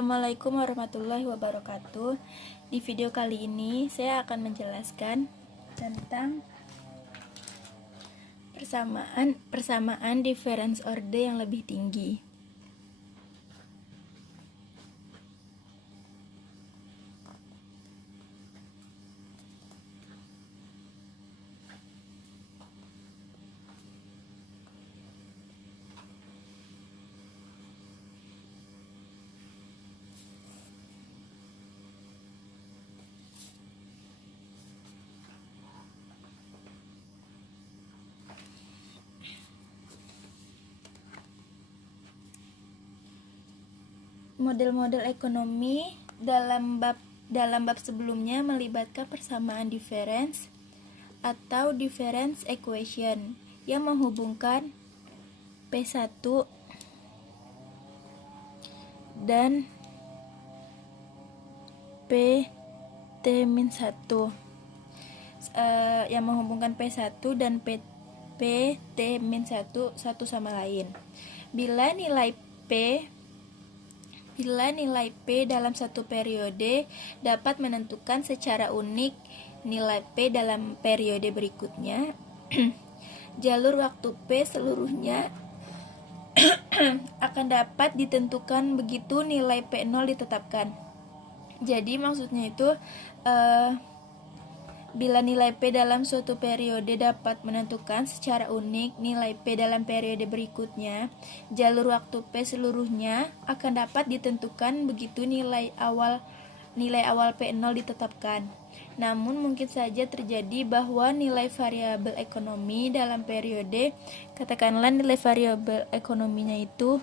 Assalamualaikum warahmatullahi wabarakatuh. Di video kali ini saya akan menjelaskan tentang persamaan difference order yang lebih tinggi. Model-model ekonomi dalam bab sebelumnya melibatkan persamaan difference atau difference equation yang menghubungkan P1 dan PT-1 yang menghubungkan P1 dan PT-1 satu sama lain. Bila nilai P dalam satu periode dapat menentukan secara unik nilai P dalam periode berikutnya, jalur waktu P seluruhnya akan dapat ditentukan begitu nilai P0 ditetapkan. Jadi maksudnya itu bila nilai P dalam suatu periode dapat menentukan secara unik nilai P dalam periode berikutnya, jalur waktu P seluruhnya akan dapat ditentukan begitu nilai awal P0 ditetapkan. Namun mungkin saja terjadi bahwa nilai variabel ekonomi dalam periode, katakanlah nilai variabel ekonominya itu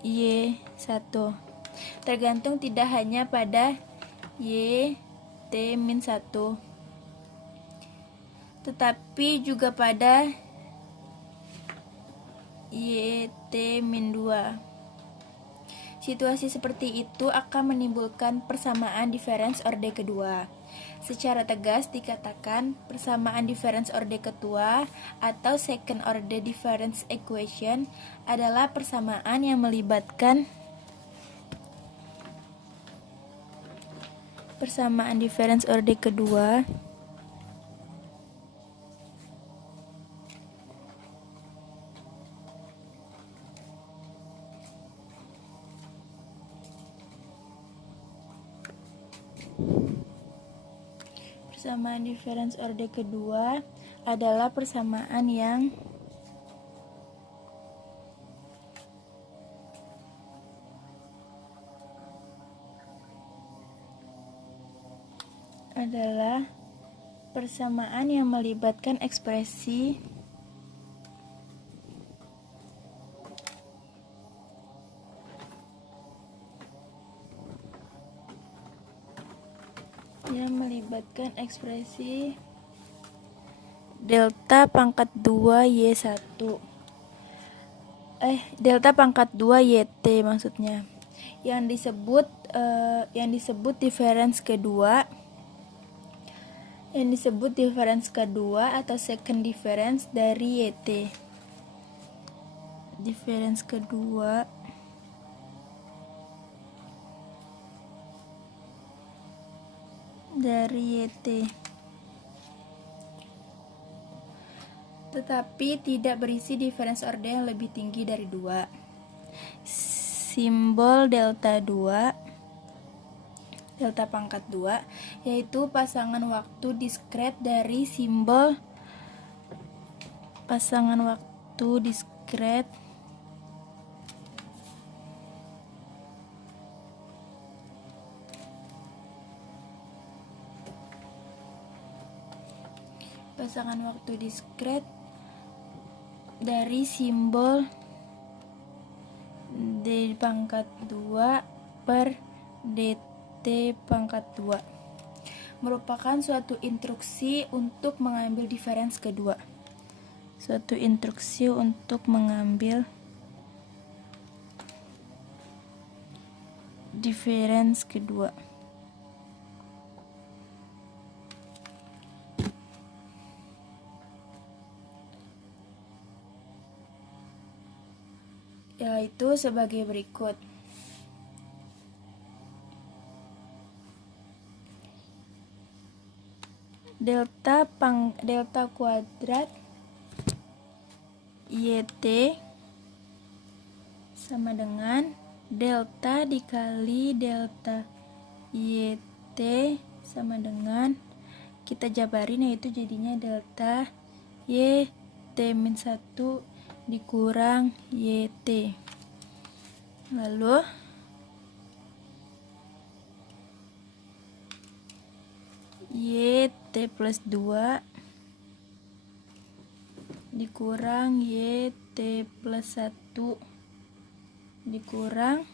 Y1, tergantung tidak hanya pada T-1, tetapi juga pada YT-2. Situasi seperti itu akan menimbulkan persamaan difference order kedua. Secara tegas dikatakan persamaan difference order kedua atau second order difference equation adalah persamaan yang melibatkan persamaan difference order kedua adalah persamaan yang melibatkan ekspresi delta pangkat 2 Y1 delta pangkat 2 YT maksudnya yang disebut difference kedua atau second difference dari YT. Difference kedua dari YT, tetapi tidak berisi difference order yang lebih tinggi dari 2. Simbol delta pangkat 2 yaitu pasangan waktu diskret dari simbol pasangan waktu diskret dari simbol D pangkat 2 per DT pangkat 2 merupakan suatu instruksi untuk mengambil difference kedua. Yaitu sebagai berikut. delta kuadrat YT sama dengan delta dikali delta YT sama dengan, kita jabarin, yaitu jadinya delta YT min 1 dikurang YT. Lalu YT plus 2 dikurang YT plus 1 dikurang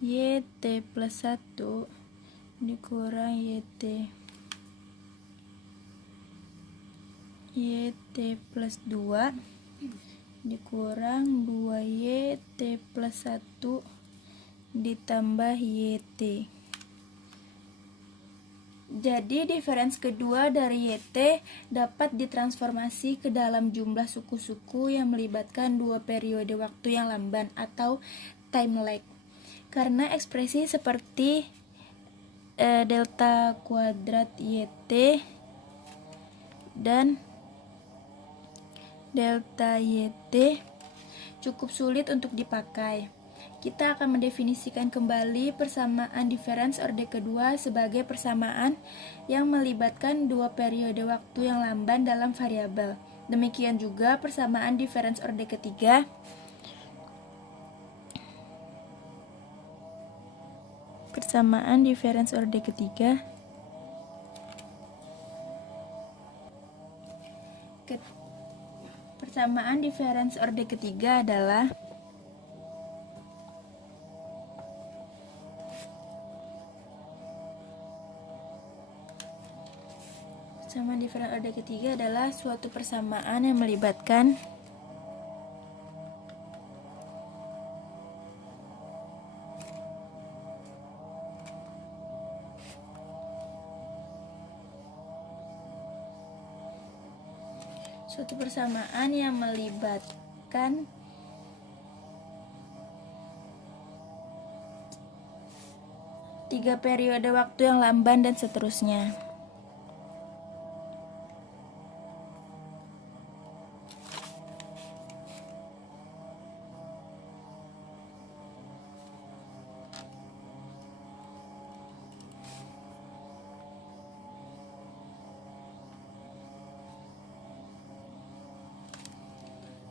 YT plus 1 dikurang YT plus 2 dikurang 2YT plus 1 ditambah YT. Jadi difference kedua dari YT dapat ditransformasi ke dalam jumlah suku-suku yang melibatkan dua periode waktu yang lamban atau time lag. Karena ekspresi seperti delta kuadrat YT dan delta YT cukup sulit untuk dipakai. Kita akan mendefinisikan kembali persamaan difference orde kedua sebagai persamaan yang melibatkan dua periode waktu yang lamban dalam variabel. Demikian juga persamaan difference orde ketiga Persamaan difference orde ketiga adalah suatu persamaan yang melibatkan tiga periode waktu yang lamban dan seterusnya.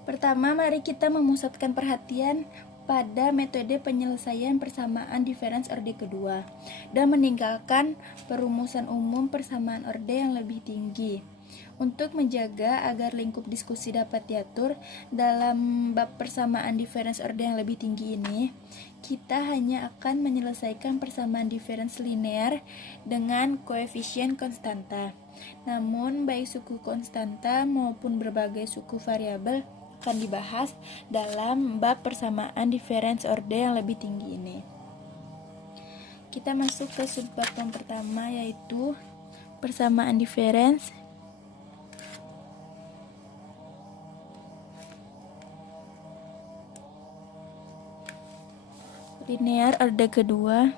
Pertama, mari kita memusatkan perhatian pada metode penyelesaian persamaan difference orde kedua dan meninggalkan perumusan umum persamaan orde yang lebih tinggi. Untuk menjaga agar lingkup diskusi dapat diatur dalam bab persamaan difference orde yang lebih tinggi ini, kita hanya akan menyelesaikan persamaan difference linear dengan koefisien konstanta. Namun, baik suku konstanta maupun berbagai suku variabel akan dibahas dalam bab persamaan difference orde yang lebih tinggi ini. Kita masuk ke subbab yang pertama, yaitu persamaan difference linear orde kedua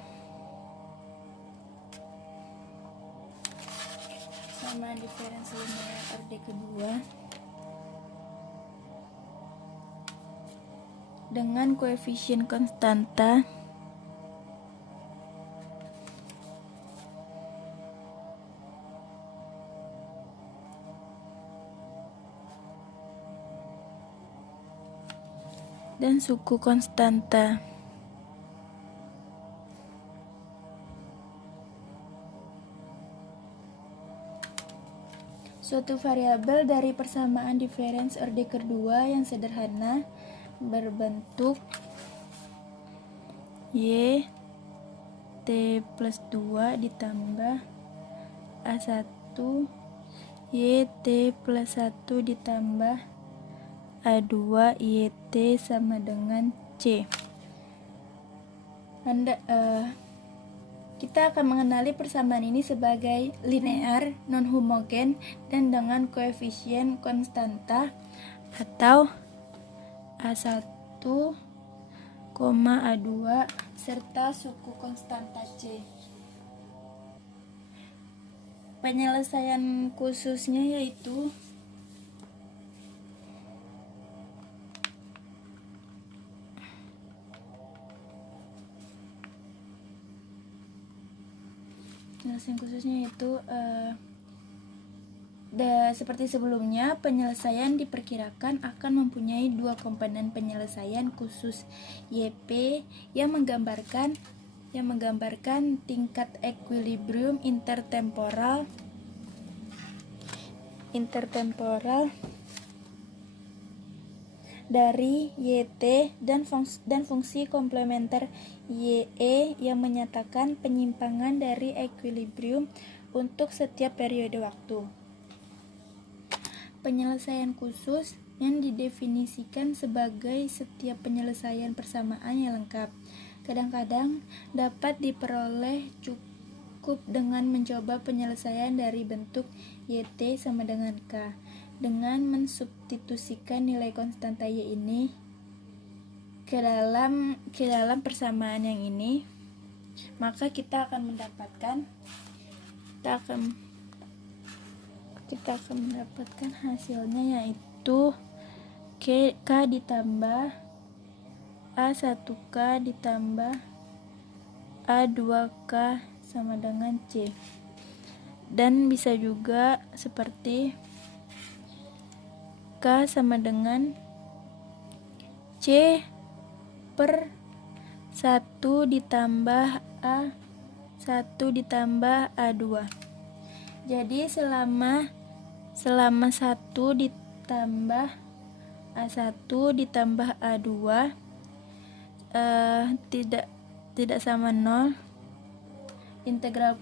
persamaan difference linear orde kedua dengan koefisien konstanta dan suku konstanta. Suatu variabel dari persamaan difference orde kedua yang sederhana berbentuk Y T plus 2 ditambah A1 Y T plus 1 ditambah A2 YT sama dengan C. Kita akan mengenali persamaan ini sebagai linear, non-homogen, dan dengan koefisien konstanta atau A1, A2 serta suku konstanta C. Penyelesaian khususnya yaitu seperti sebelumnya, penyelesaian diperkirakan akan mempunyai dua komponen penyelesaian khusus YP yang menggambarkan tingkat equilibrium intertemporal dari YT dan fungsi komplementer YE yang menyatakan penyimpangan dari equilibrium untuk setiap periode waktu. Penyelesaian khusus yang didefinisikan sebagai setiap penyelesaian persamaan yang lengkap, kadang-kadang dapat diperoleh cukup dengan mencoba penyelesaian dari bentuk YT sama dengan K. Dengan mensubstitusikan nilai konstanta Y ini ke dalam persamaan yang ini, maka kita akan mendapatkan hasilnya, yaitu K ditambah A1K ditambah A2K sama dengan C. Dan bisa juga seperti K sama dengan C per 1 ditambah A1 ditambah A2. Jadi selama 1 ditambah A1 ditambah A2 tidak sama 0, integral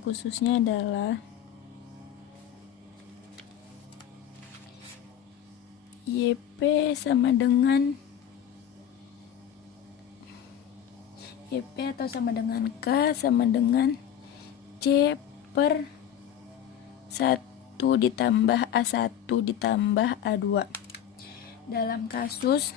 khususnya adalah YP atau sama dengan K sama dengan C per 1 ditambah A1 ditambah A2. Dalam kasus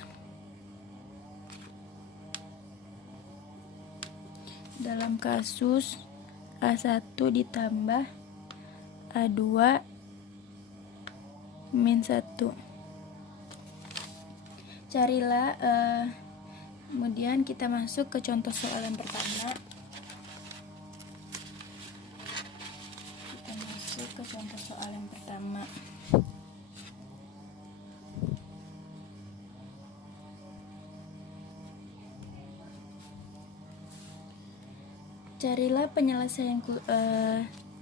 A1 ditambah A2 min 1. Carilah, kemudian kita masuk ke contoh soal yang pertama.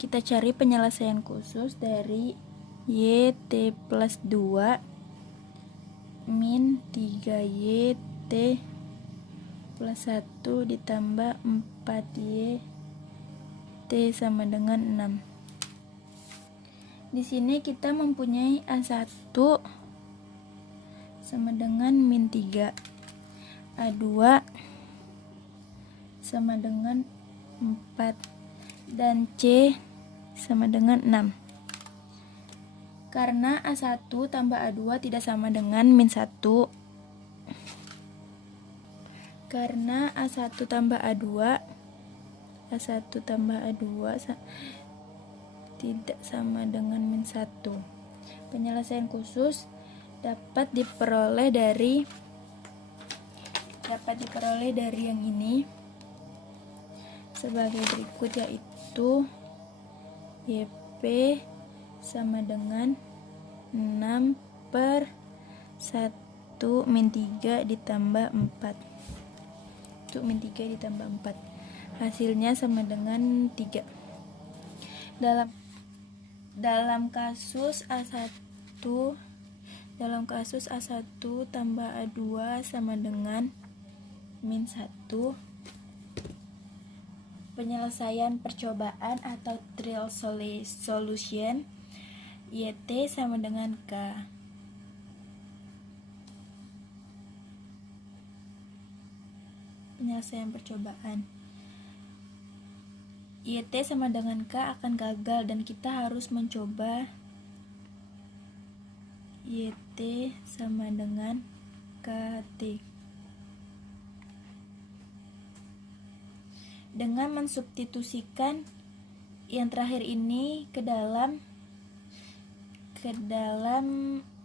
Kita cari penyelesaian khusus dari YT plus 2 min 3YT plus 1 ditambah 4YT sama dengan 6. Di sini kita mempunyai A1 sama dengan min 3, A2 sama dengan 4, dan C sama dengan 6. Karena A1 tambah A2 tidak sama dengan min 1, karena A1 tambah A2 tidak sama dengan min 1. Penyelesaian khusus dapat diperoleh dari yang ini sebagai berikut, yaitu YP sama dengan 6 per 1 min 3 ditambah 4. Hasilnya sama dengan 3. Dalam kasus A1 tambah A2 sama dengan min 1, penyelesaian percobaan atau trial solution YT sama dengan K. Penyelesaian percobaan YT sama dengan K akan gagal dan kita harus mencoba YT sama dengan KT. dengan mensubstitusikan yang terakhir ini ke dalam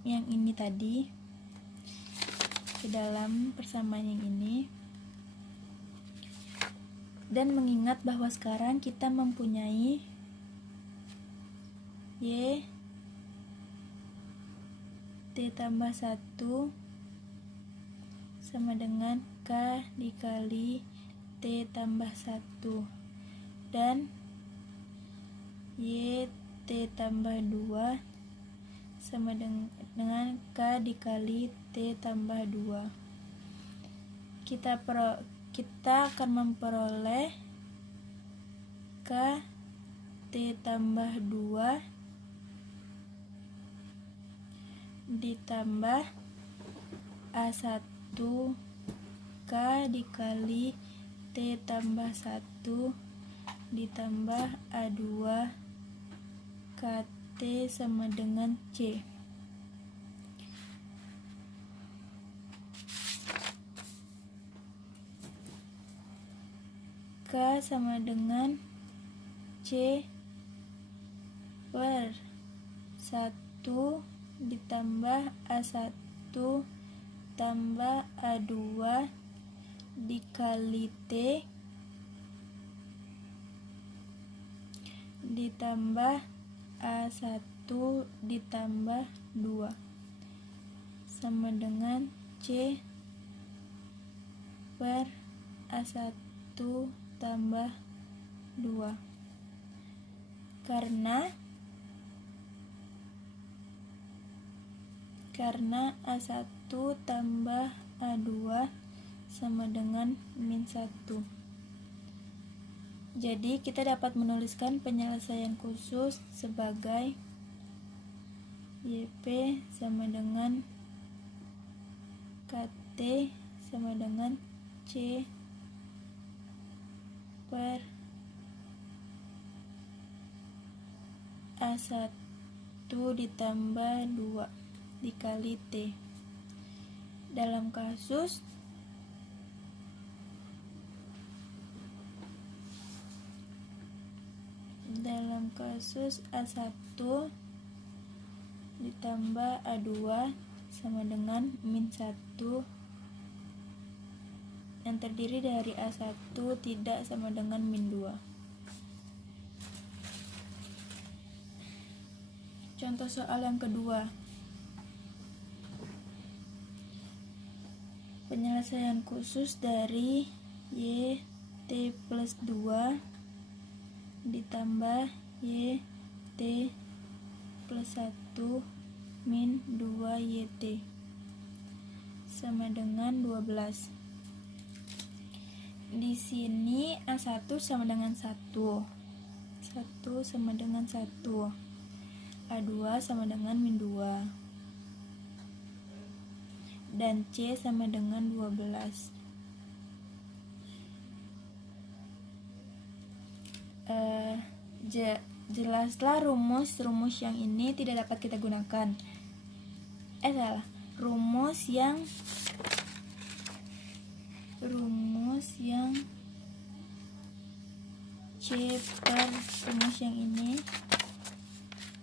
yang ini tadi, ke dalam persamaan yang ini, dan mengingat bahwa sekarang kita mempunyai Y T tambah 1 sama dengan K dikali T tambah 1, dan Y T tambah 2 sama dengan K dikali T tambah 2. Kita akan memperoleh K T tambah 2 ditambah A1 K dikali T tambah 1 ditambah A2 KT sama dengan C. K sama dengan C per 1 ditambah A1 tambah A2 dikali T ditambah A1 ditambah 2 sama dengan C per A1 tambah 2. Karena A1 tambah A2 sama dengan min 1. Jadi kita dapat menuliskan penyelesaian khusus sebagai YP sama dengan KT sama dengan C per A1 ditambah 2 dikali T. Dalam kasus A1 ditambah A2 sama dengan min 1 yang terdiri dari A1 tidak sama dengan min 2. Contoh soal yang kedua. Penyelesaian khusus dari YT plus 2 ditambah YT plus 1 min 2YT sama dengan 12. Di sini A1 sama dengan 1 sama dengan 1, A2 sama dengan min 2, dan C sama dengan 12. Jelaslah rumus yang ini tidak dapat kita gunakan. Rumus yang C per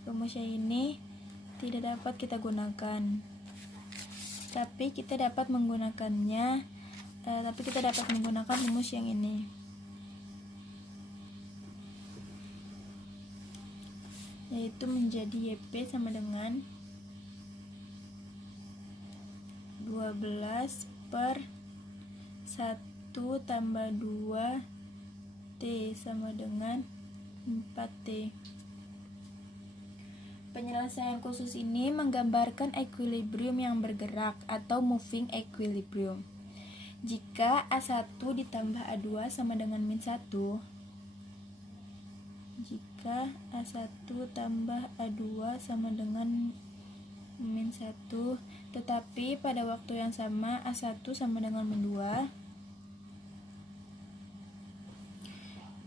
rumus yang ini tidak dapat kita gunakan. Tapi kita dapat menggunakan rumus yang ini, yaitu menjadi YP sama dengan 12 per 1 tambah 2 T sama dengan 4T. Penyelesaian khusus ini menggambarkan equilibrium yang bergerak atau moving equilibrium. Jika A1 ditambah A2 sama dengan min 1, jika A1 tambah A2 sama dengan min 1, tetapi pada waktu yang sama A1 sama dengan min 2,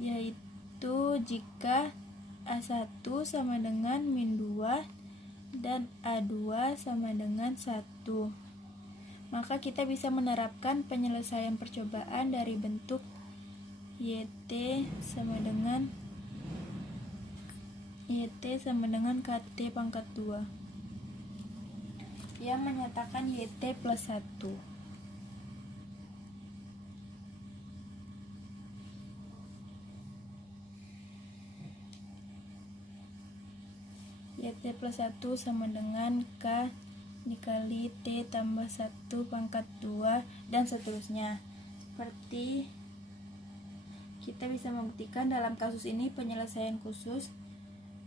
yaitu jika A1 sama dengan min 2 dan A2 sama dengan 1, maka kita bisa menerapkan penyelesaian percobaan dari bentuk YT sama dengan KT pangkat 2 yang menyatakan YT plus 1. YT plus 1 sama dengan K dikali T tambah 1 pangkat 2 dan seterusnya. Seperti kita bisa membuktikan dalam kasus ini penyelesaian khusus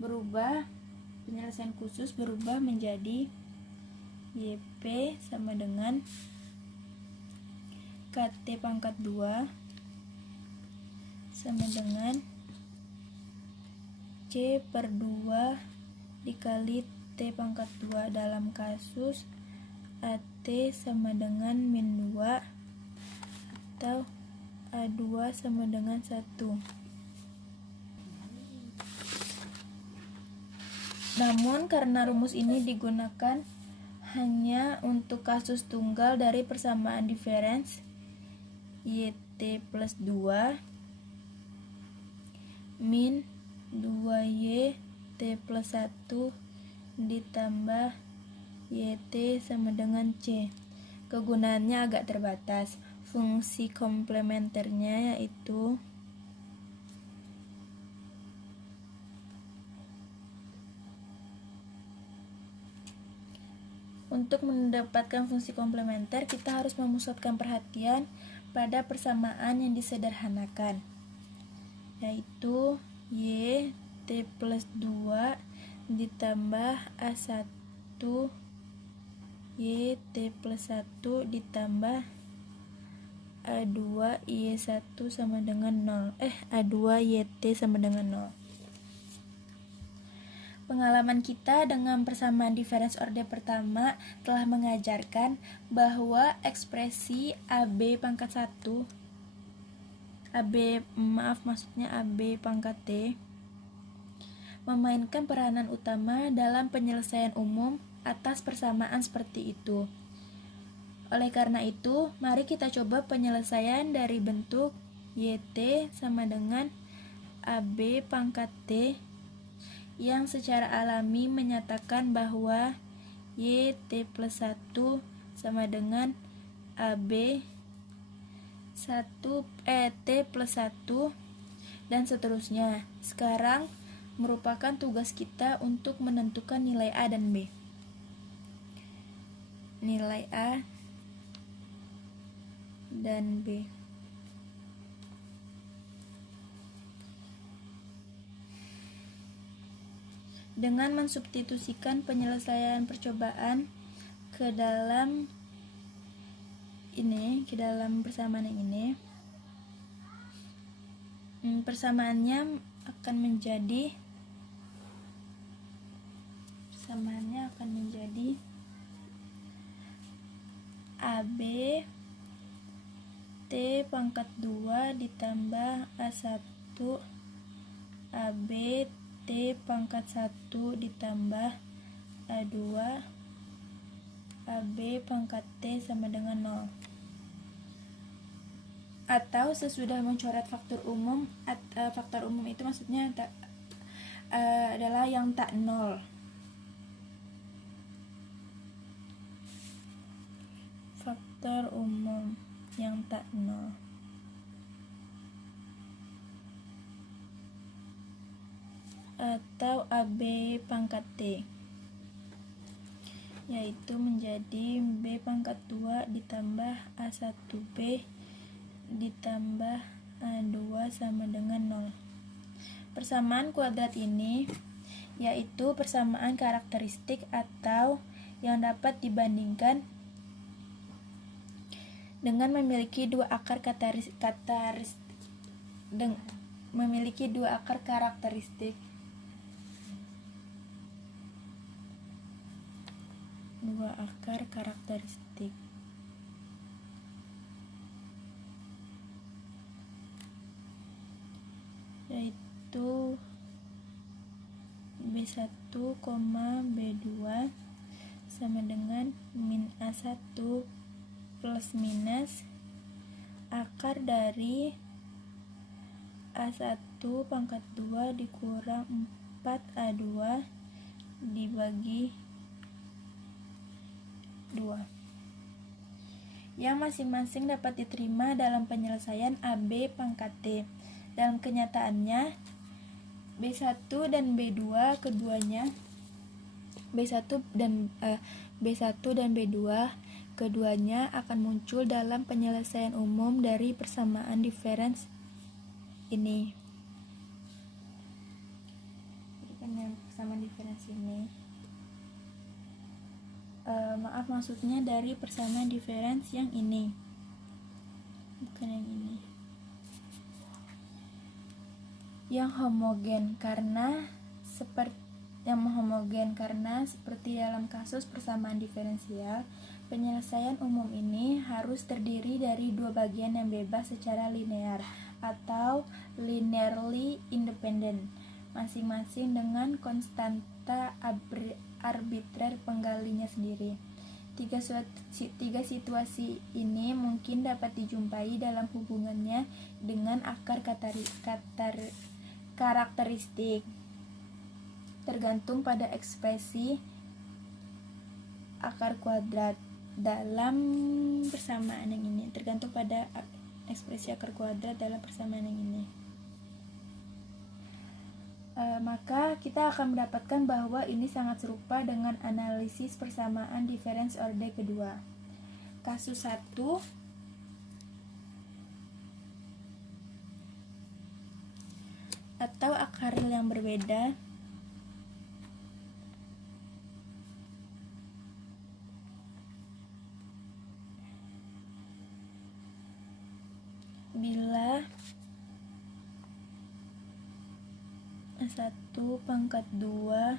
berubah menjadi YP sama dengan KT pangkat 2 sama dengan C per 2 dikali T pangkat 2 dalam kasus AT sama dengan min 2 atau A2 sama dengan 1. Namun karena rumus ini digunakan hanya untuk kasus tunggal dari persamaan diferens YT plus 2 min 2Y T plus 1 ditambah YT sama dengan C. Kegunaannya agak terbatas. Fungsi komplementernya yaitu untuk mendapatkan fungsi komplementer kita harus memusatkan perhatian pada persamaan yang disederhanakan, yaitu Y T plus 2 ditambah A1 Y T plus 1 ditambah A2 Y1 sama dengan 0 A2 YT sama dengan 0. Pengalaman kita dengan persamaan diferens orde pertama telah mengajarkan bahwa ekspresi AB pangkat 1 AB pangkat T memainkan peranan utama dalam penyelesaian umum atas persamaan seperti itu. Oleh karena itu, mari kita coba penyelesaian dari bentuk YT sama dengan AB pangkat T yang secara alami menyatakan bahwa YT plus 1 sama dengan AB T plus 1 dan seterusnya. Sekarang merupakan tugas kita untuk menentukan nilai A dan B. Nilai A dan B. Dengan mensubstitusikan penyelesaian percobaan ke dalam persamaan yang ini, persamaannya akan menjadi AB T pangkat 2 ditambah A1 AB T pangkat 1 ditambah A2 AB pangkat T sama dengan 0. Atau sesudah mencoret faktor umum itu maksudnya adalah yang tak 0. Faktor umum yang tak 0. Atau AB pangkat T, yaitu menjadi B pangkat 2 ditambah A1B ditambah A2 sama dengan 0. Persamaan kuadrat ini yaitu persamaan karakteristik atau yang dapat dibandingkan dengan memiliki dua akar karakteristik. Yaitu B1, B2 sama dengan min A1 plus minus akar dari A1 pangkat 2 dikurang 4A2 dibagi 2, yang masing-masing dapat diterima dalam penyelesaian AB pangkat T. Dalam kenyataannya, B1 dan B2 keduanya B1 dan B2 keduanya akan muncul dalam penyelesaian umum dari persamaan diferens ini. Persamaan diferens ini. Maksudnya dari persamaan diferens yang ini, bukan yang ini. Yang homogen karena seperti dalam kasus persamaan diferensial, penyelesaian umum ini harus terdiri dari dua bagian yang bebas secara linear atau linearly independent, masing-masing dengan konstanta arbitrer penggalinya sendiri. Tiga situasi ini mungkin dapat dijumpai dalam hubungannya dengan akar karakteristik, tergantung pada ekspresi akar kuadrat dalam persamaan yang ini. Maka kita akan mendapatkan bahwa ini sangat serupa dengan analisis persamaan diferens orde kedua. Kasus 1, atau akar yang berbeda bila A1 pangkat 2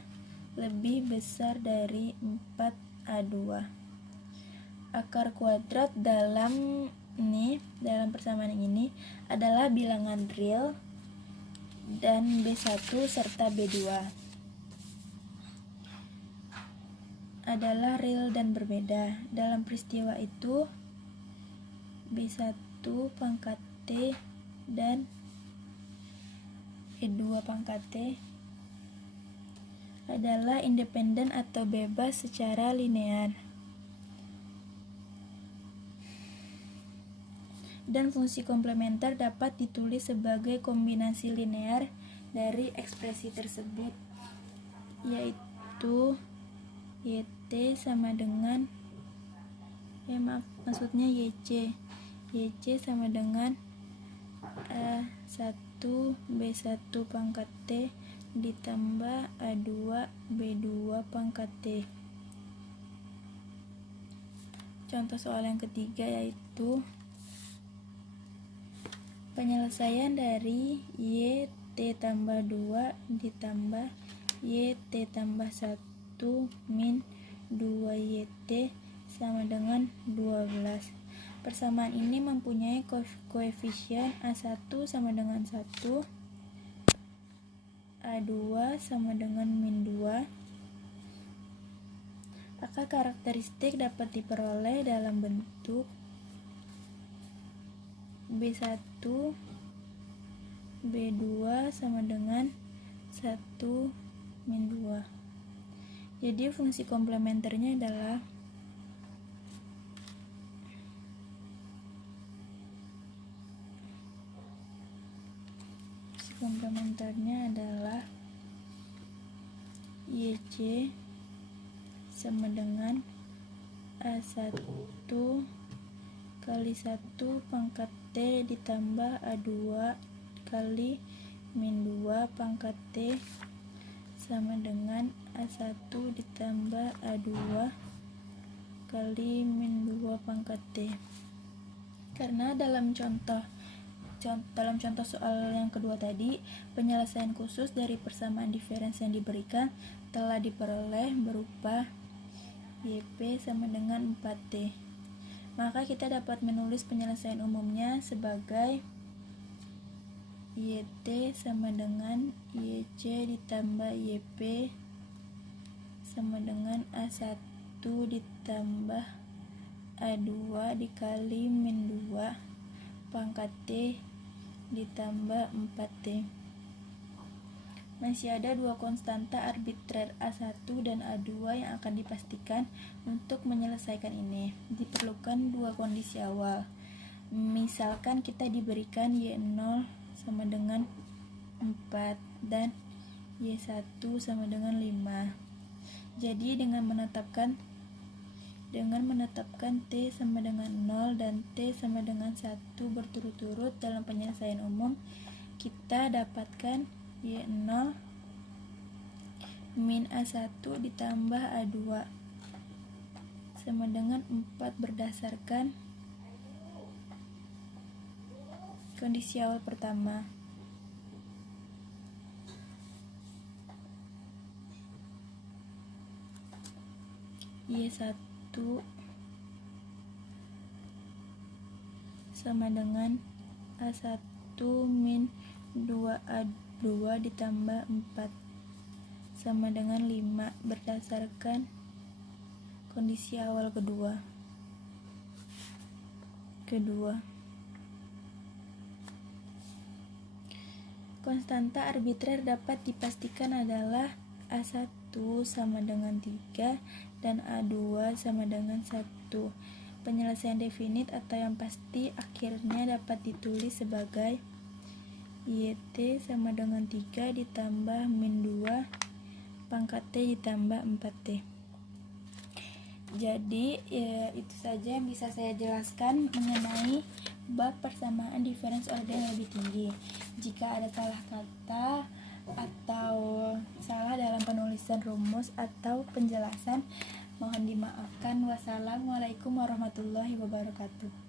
lebih besar dari 4A2. Akar kuadrat dalam persamaan ini adalah bilangan real dan B1 serta B2 adalah real dan berbeda. Dalam peristiwa itu, B1 pangkat T dan B2 pangkat T adalah independen atau bebas secara linear. Dan fungsi komplementer dapat ditulis sebagai kombinasi linear dari ekspresi tersebut, yaitu YT sama dengan YC sama dengan A1 B1 pangkat T ditambah A2 B2 pangkat T. Contoh soal yang ketiga yaitu penyelesaian dari YT tambah 2 ditambah YT tambah 1 min 2YT sama dengan 12. Persamaan ini mempunyai koefisien A1 sama dengan 1, A2 sama dengan min 2. Akar karakteristik dapat diperoleh dalam bentuk B1 B2 sama dengan 1 min 2. Jadi fungsi komplementernya adalah YC sama dengan A1 kali 1 pangkat T ditambah A2 kali min 2 pangkat T sama dengan A1 ditambah A2 kali min 2 pangkat T. Karena dalam contoh soal yang kedua tadi, penyelesaian khusus dari persamaan diferens yang diberikan telah diperoleh berupa YP sama dengan 4T. Maka kita dapat menulis penyelesaian umumnya sebagai YT sama dengan YC ditambah YP sama dengan A1 ditambah A2 dikali min 2 pangkat T ditambah 4T. Masih ada dua konstanta arbitrer A1 dan A2 yang akan dipastikan. Untuk menyelesaikan ini diperlukan dua kondisi awal. Misalkan kita diberikan Y0 sama dengan 4 dan Y1 sama dengan 5. Jadi dengan menetapkan T sama dengan 0 dan T sama dengan 1 berturut-turut dalam penyelesaian umum, kita dapatkan Y0 min A1 ditambah A2 sama dengan 4 berdasarkan kondisi awal pertama. Y1 sama dengan A1 min 2A2 ditambah 4 sama dengan 5 berdasarkan kondisi awal kedua. Konstanta arbitrer dapat dipastikan adalah A1 sama dengan 3 dan A2 sama dengan 1. Penyelesaian definit atau yang pasti akhirnya dapat ditulis sebagai YT sama dengan 3 ditambah min 2 pangkat T ditambah 4T. Jadi ya, itu saja yang bisa saya jelaskan mengenai bab persamaan difference order yang lebih tinggi. Jika ada salah kata atau salah dalam penulisan rumus atau penjelasan, mohon dimaafkan. Wassalamualaikum warahmatullahi wabarakatuh.